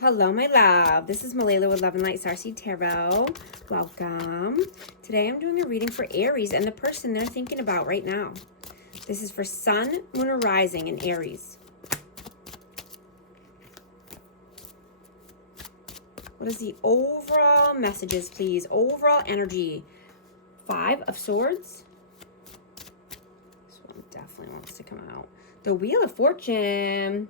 Hello, my love. This is Malayla with Love and Light Starseed Tarot. Welcome. Today I'm doing a reading for Aries and the person they're thinking about right now. This is for Sun, Moon, or Rising in Aries. What is the overall messages, please? Overall energy. 5 of Swords. This one definitely wants to come out. The Wheel of Fortune.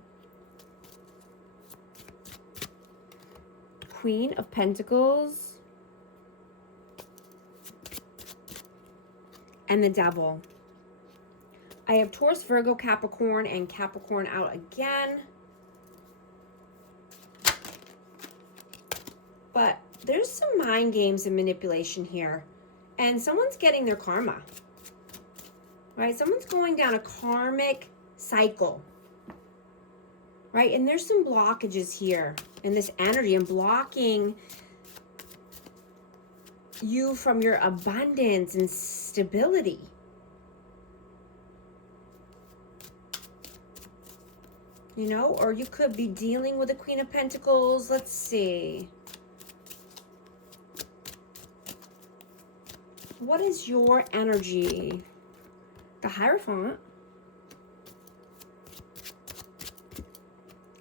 Queen of Pentacles. And the Devil. I have Taurus, Virgo, Capricorn, and Capricorn out again. But there's some mind games and manipulation here. And someone's getting their karma. Right? Someone's going down a karmic cycle. Right? And there's some blockages here in this energy and blocking you from your abundance and stability. You know, or you could be dealing with the Queen of Pentacles. Let's see. What is your energy? The Hierophant.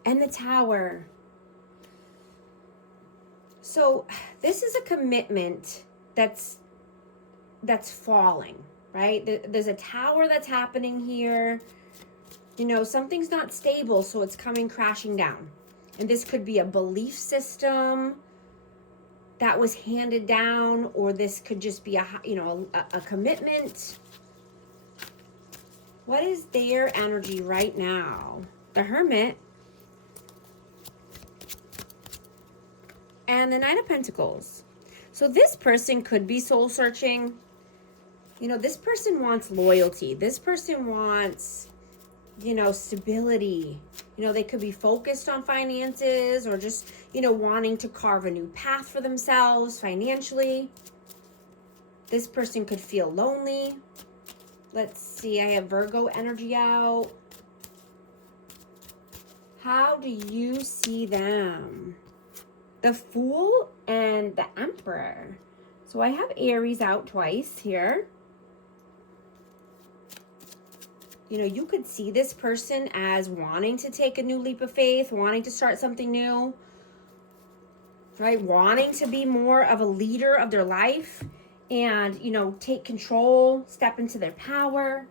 And the Tower. So this is a commitment that's falling, right? There's a tower that's happening here. You know, something's not stable, so it's coming crashing down. And this could be a belief system that was handed down, or this could just be a commitment. What is their energy right now? The Hermit. And the Knight of Pentacles. So this person could be soul searching. You know, this person wants loyalty. This person wants, you know, stability. You know, they could be focused on finances or just, you know, wanting to carve a new path for themselves financially. This person could feel lonely. Let's see, I have Virgo energy out. How do you see them? The Fool and the Emperor. So I have Aries out twice here. You know, you could see this person as wanting to take a new leap of faith, wanting to start something new, right? Wanting to be more of a leader of their life and, you know, take control, step into their power.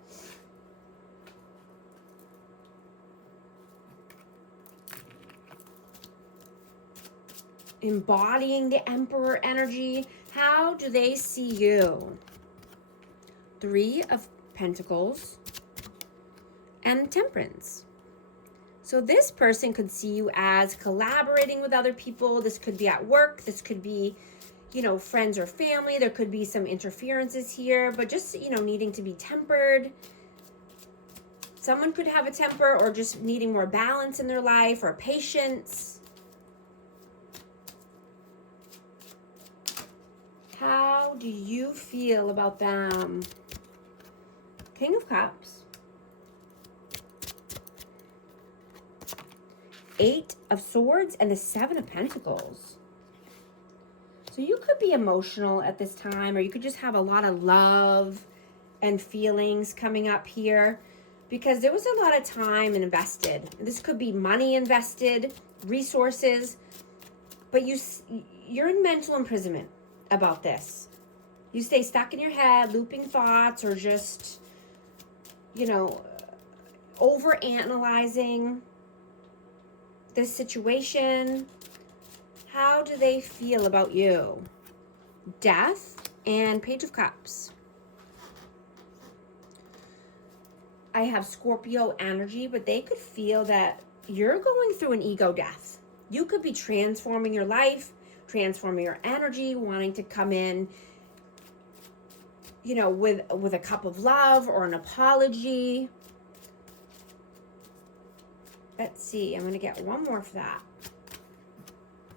Embodying the Emperor energy. How do they see you? 3 of Pentacles and Temperance. So this person could see you as collaborating with other people. This could be at work. This could be, you know, friends or family. There could be some interferences here, but just, you know, needing to be tempered. Someone could have a temper or just needing more balance in their life or patience. How do you feel about them? King of Cups. 8 of Swords and the 7 of Pentacles. So you could be emotional at this time, or you could just have a lot of love and feelings coming up here because there was a lot of time invested. This could be money invested, resources, but you're in mental imprisonment about this. You stay stuck in your head, looping thoughts, or just, you know, over analyzing this situation. How do they feel about you? Death and Page of Cups. I have Scorpio energy, but they could feel that you're going through an ego death. You could be transforming your life, transforming your energy, wanting to come in, you know, with a cup of love or an apology. Let's see, I'm going to get one more for that.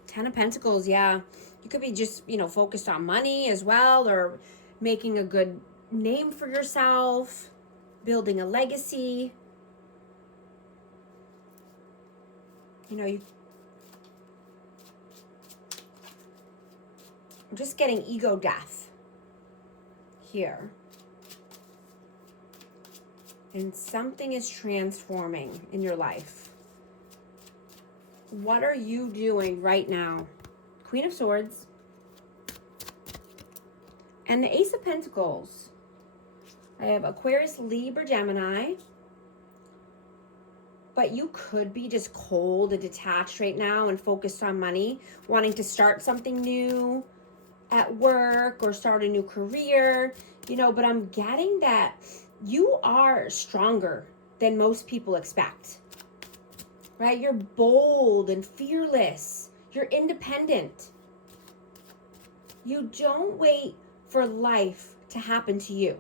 10 of Pentacles, yeah. You could be just, you know, focused on money as well, or making a good name for yourself, building a legacy. You know, I'm just getting ego death here. And something is transforming in your life. What are you doing right now? Queen of Swords. And the Ace of Pentacles. I have Aquarius, Libra, Gemini. But you could be just cold and detached right now and focused on money, wanting to start something new at work or start a new career, you know, but I'm getting that you are stronger than most people expect, right? You're bold and fearless. You're independent. You don't wait for life to happen to you,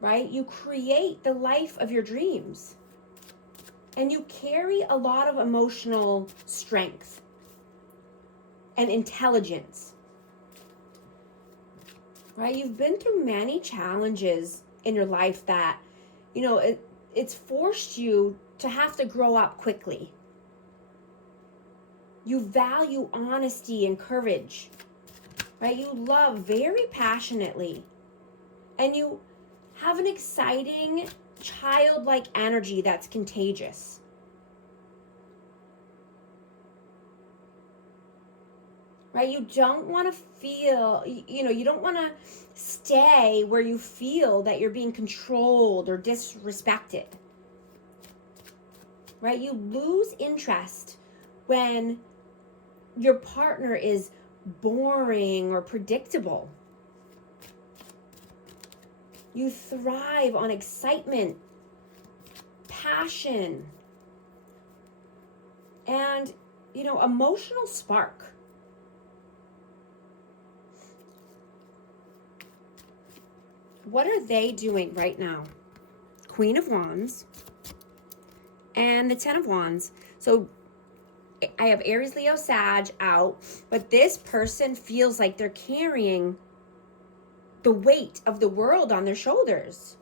right? You create the life of your dreams. And you carry a lot of emotional strength and intelligence, right? You've been through many challenges in your life that, you know, it's forced you to have to grow up quickly. You value honesty and courage, right? You love very passionately, and you have an exciting childlike energy that's contagious. Right? You don't want to feel, you know, you don't want to stay where you feel that you're being controlled or disrespected. Right? You lose interest when your partner is boring or predictable. You thrive on excitement, passion, and, you know, emotional spark. What are they doing right now? Queen of Wands and the Ten of Wands. So I have Aries, Leo, Sag out, but this person feels like they're carrying the weight of the world on their shoulders.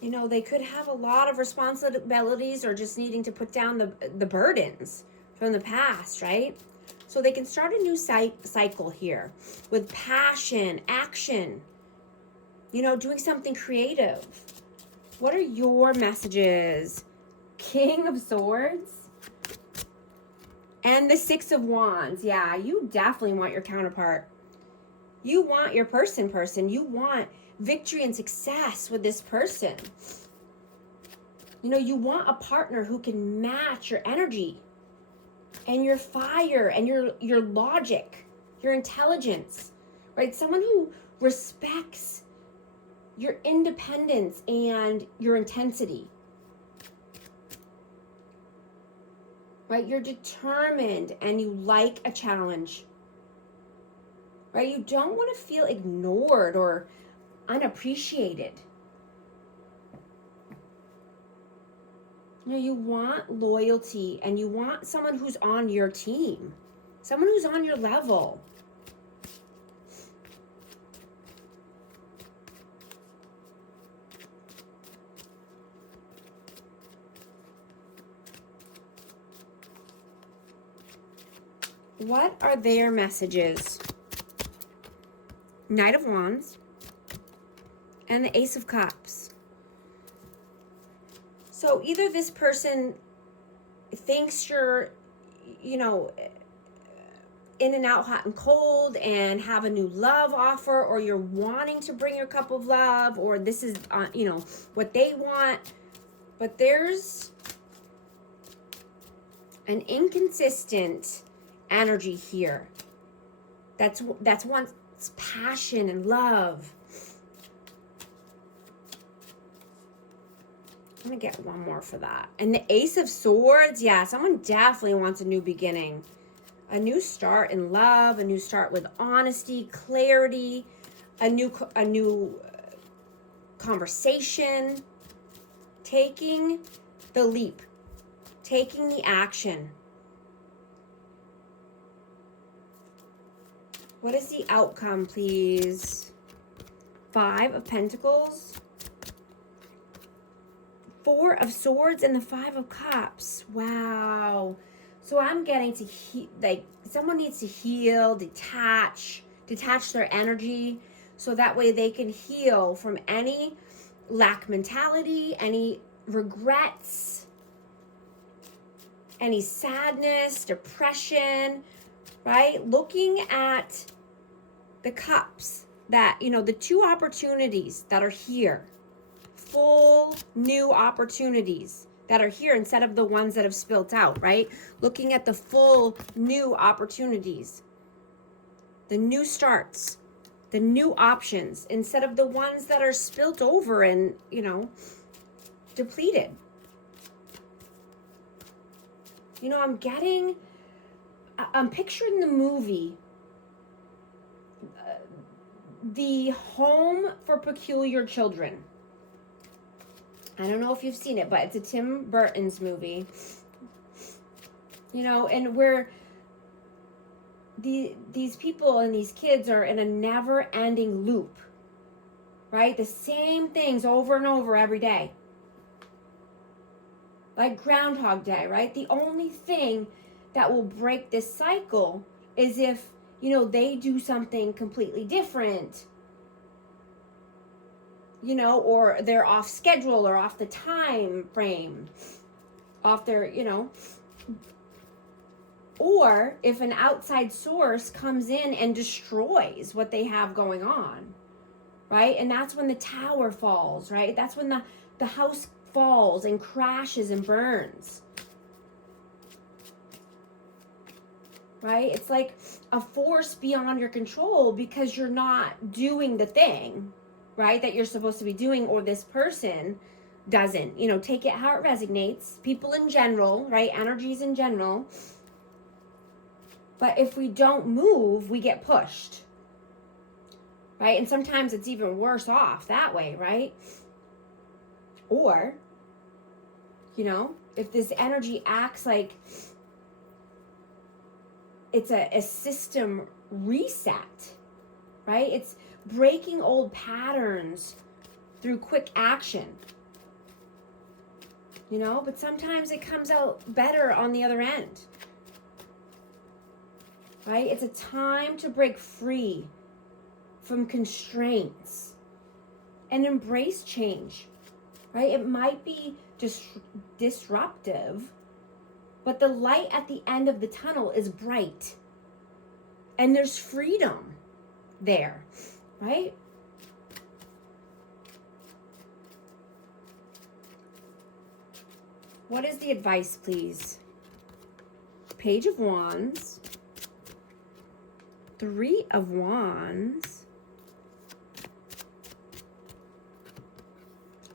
You know, they could have a lot of responsibilities or just needing to put down the burdens from the past, right? So they can start a new cycle here with passion, action, you know, doing something creative. What are your messages? King of Swords and the Six of Wands. Yeah, you definitely want your counterpart. You want your person. You want victory and success with this person. You know, you want a partner who can match your energy and your fire and your logic, your intelligence, right? Someone who respects your independence and your intensity. Right? You're determined and you like a challenge. Right? You don't want to feel ignored or unappreciated. You know, you want loyalty and you want someone who's on your team, someone who's on your level. What are their messages? Knight of Wands and the Ace of Cups. So either this person thinks you're, you know, in and out, hot and cold, and have a new love offer, or you're wanting to bring your cup of love, or this is, you know, what they want. But there's an inconsistent energy here. That's one's passion and love. I'm gonna get one more for that. And the Ace of Swords, yeah, someone definitely wants a new beginning, a new start in love, a new start with honesty, clarity, a new conversation, taking the leap, taking the action. What is the outcome, please? 5 of Pentacles Four of Swords and the Five of Cups. Wow. So I'm getting to like someone needs to heal, detach their energy so that way they can heal from any lack mentality, any regrets, any sadness, depression, right? Looking at the cups that, you know, the two opportunities that are here, full new opportunities that are here instead of the ones that have spilt out, right? Looking at the full new opportunities, the new starts, the new options instead of the ones that are spilt over and, you know, depleted. You know, I'm picturing the movie, The Home for Peculiar Children. I don't know if you've seen it, but it's a Tim Burton's movie. You know, and where these people and these kids are in a never-ending loop, right? The same things over and over every day. Like Groundhog Day, right? The only thing that will break this cycle is if, you know, they do something completely different, you know, or they're off schedule or off the time frame, off their, you know, or if an outside source comes in and destroys what they have going on, right? And that's when the tower falls, right? That's when the house falls and crashes and burns, right? It's like a force beyond your control because you're not doing the thing, right, that you're supposed to be doing, or this person doesn't. You know, take it how it resonates. People in general, right? Energies in general. But if we don't move, we get pushed, right? And sometimes it's even worse off that way, right? Or, you know, if this energy acts like it's a system reset, right? It's breaking old patterns through quick action, you know, but sometimes it comes out better on the other end, right? It's a time to break free from constraints and embrace change, right? It might be disruptive, but the light at the end of the tunnel is bright and there's freedom there, right? What is the advice, please? Page of Wands, Three of Wands,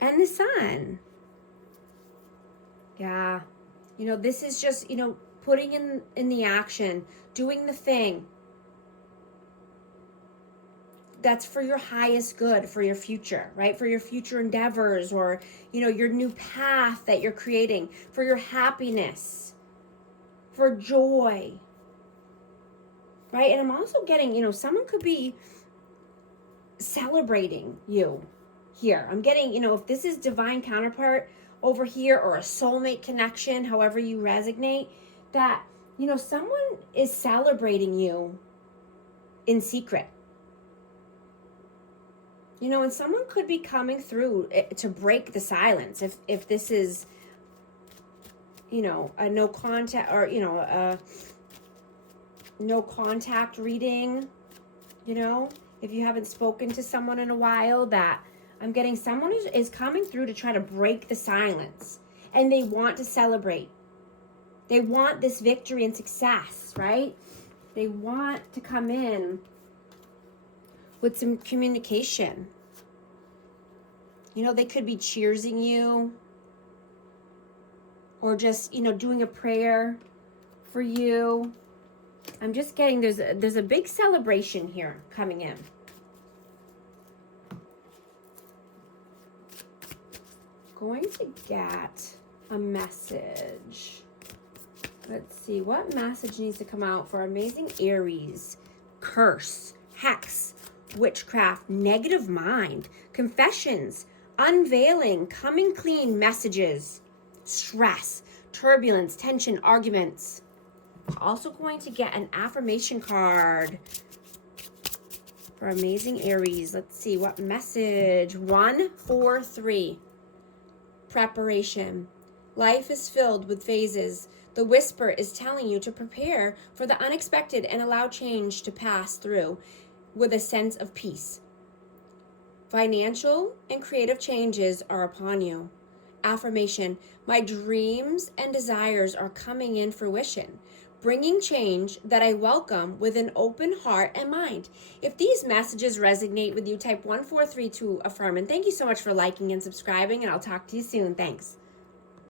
and the Sun. Yeah. You know, this is just, you know, putting in the action, doing the thing that's for your highest good, for your future, right? For your future endeavors, or, you know, your new path that you're creating, for your happiness, for joy, right? And I'm also getting, you know, someone could be celebrating you here. I'm getting, you know, if this is divine counterpart over here, or a soulmate connection, however you resonate, that, you know, someone is celebrating you in secret. You know, and someone could be coming through to break the silence. If this is, you know, a no contact, or, you know, a no contact reading, you know, if you haven't spoken to someone in a while, that I'm getting someone is coming through to try to break the silence, and they want to celebrate. They want this victory and success, right? They want to come in with some communication. You know, they could be cheersing you, or just, you know, doing a prayer for you. I'm just getting there's a big celebration here coming in. Going to get a message. Let's see, what message needs to come out for amazing Aries? Curse, hex, witchcraft, negative mind, confessions, unveiling, coming clean messages, stress, turbulence, tension, arguments. Also going to get an affirmation card for amazing Aries. Let's see what message. 1, 4, 3. Preparation. Life is filled with phases. The whisper is telling you to prepare for the unexpected and allow change to pass through with a sense of peace. Financial and creative changes are upon you. Affirmation. My dreams and desires are coming in fruition, bringing change that I welcome with an open heart and mind. If these messages resonate with you, type 143 to affirm. And thank you so much for liking and subscribing, and I'll talk to you soon. Thanks.